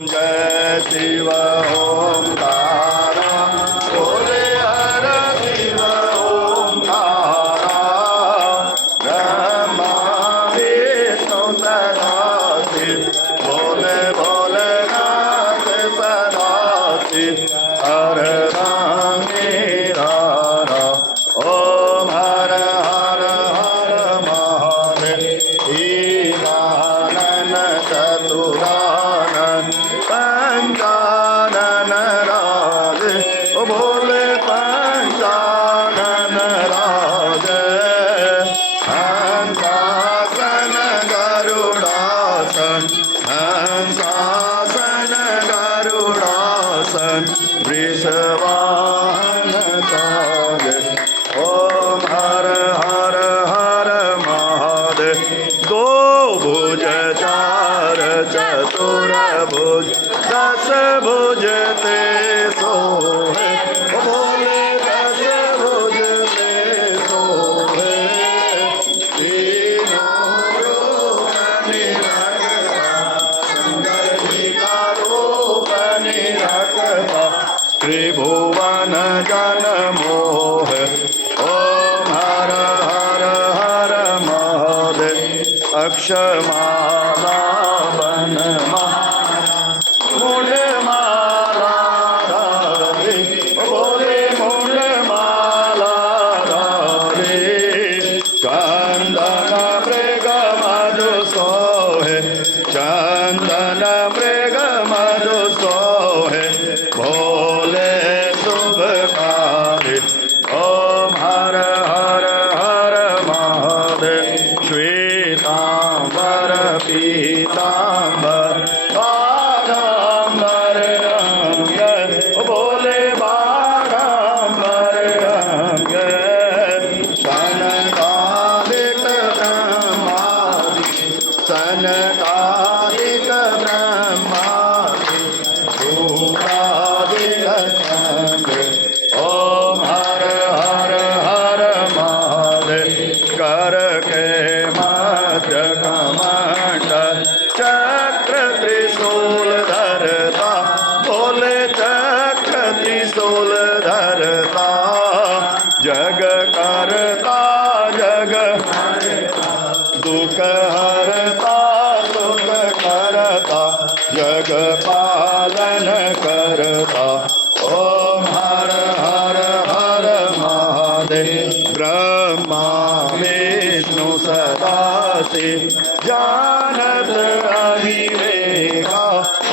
जय शिव ओंकारा बोले हर शिव ओंकारा ब्रह्मा विष्णु सदाशिव बोले भोलेनाथ सदाशिव हर राम निरारा ओम हर हर हर महादेव ईशानन चतुरानन पंचानन राज ओ बोले पंचानन राज हंसासन गरुड़ासन हंसासन गरुड़ासन वृषवाहन ताज ओम हर हर हर महादेव दो भुज चार चतुर भुज दस भुज ते सोहे बोले दस भुज ते सोहे तीनों रूप निरखता शंकर जी का रूप निरखता त्रिभुवन जन मोह ओम हर हर हर महादेव अक्षमाला वनमाला मूलमाला राधे बोले मूलमाला राधे चंदन मृग मधु सोहे चंदन मृग मधु सोहे भोले शुभकारी ओम हर हर हर महादेव श्वेतांबर पीतांबर बागांबर अंग बोले बागांबर अंग सनकादिक ब्रह्मादि सनकादिक ब्रह्मादि भूतादिक संग ओम हर हर हर महादेव कर के मध्य कमंडल चक्र त्रिशूल धरता बोले चक्र त्रिशूल धरता जग करता जग दुख हरता सुख करता जग पालन करता ओम हर हर हर महादेव ब्रह्मा विष्णु सदाशिव जानत अविवेका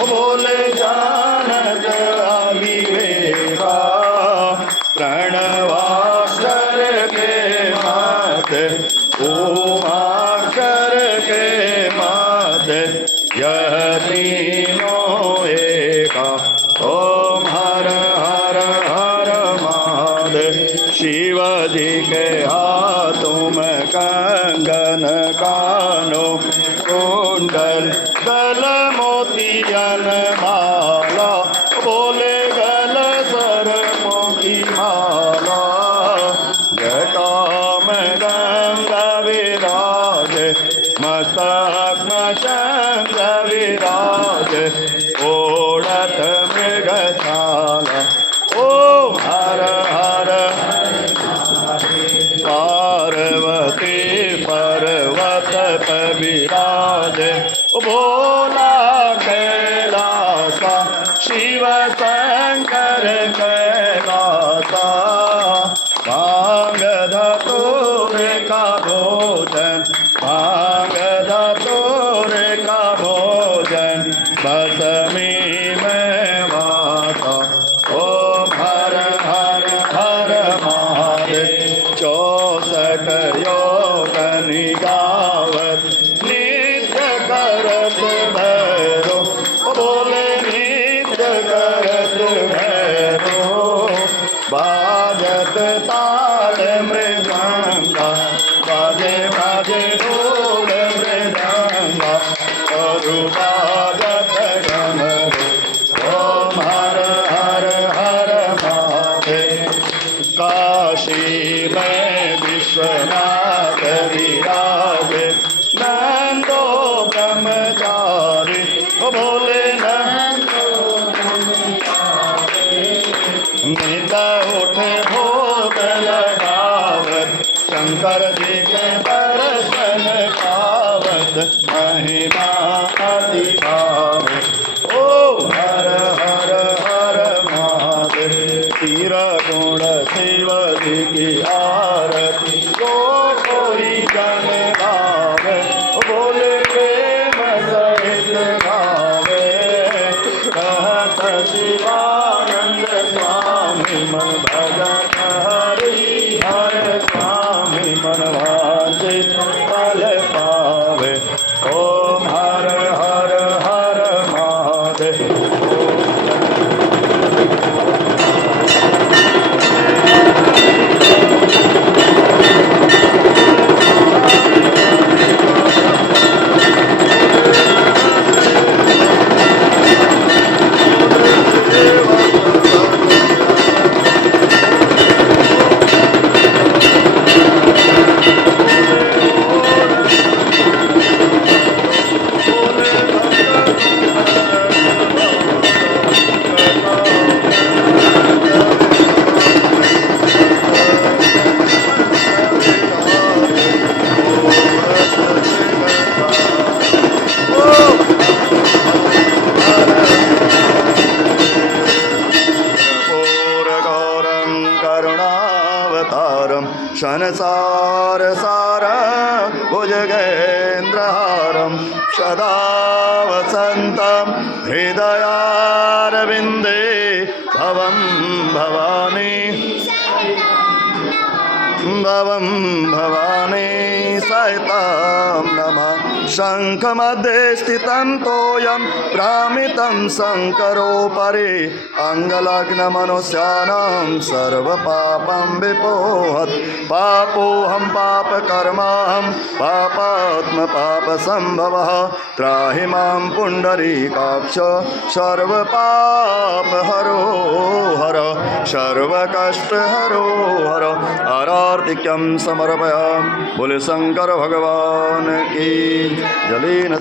बोले जानत अविवेका प्रणवाक्षर के मत ओमाक्षर के मत यह तीनों एका ओम हर हर हर महादेव शिव जी के हाथों में कंगन कानों कुंडल गल मोतियन माला बोले गल सर मोती माला जटा में गंगा विराज मस्तक में चंद्र विराज ओढ़त मृगशाला ओम हर हर पार्वती पर्वत पर विराज भोला कैलासा शिव शंकर कैलासा भांग धतूर का भोजन भांग धतूर का भोजन भस्मी में माता ओम हर हर हर महादेव 64 योगनि गावत नित्य करत भैरो बोले नित्य करत भैरो बाजत ताल मृदंगा बाजे बाजे ढोल मृदंगा अरु बाजत डमरू ओम हर हर हर महादेव काशी में विश्वनाथ विराज नंदो ब्रह्मचारी बोले नंद शंकर जी के दर्शन पावत महिमा अति भावे। ओ हर हर हर महादेव तीर गुण शिव जी की आरती को कोई जन गावे, बोले प्रेम सहित गावे। कहत शिवानंद स्वामी मन भजन हरि हर स्वामी मन वांछित फल पावे। ओम हर हर हर महादेव। शनसार सारं भुजगेन्द्रहारं सदा वसन्तं हृदयारविन्दे भवं भवानी सहितं नमः। शङ्खमध्ये स्थितं तोयं भ्रामितं शङ्करोपरि अङ्गलग्नमनुष्याणां सर्वपापं विपोहत्। पापोऽहं पापकर्माहं पापात्मपापसम्भवः। त्राहि मां पुण्डरीकाक्ष सर्वपापहरो हर सर्वकष्टहरो हर। आरार्तिक्यं समर्पयामि। बोले शंकर भगवान की। जलेन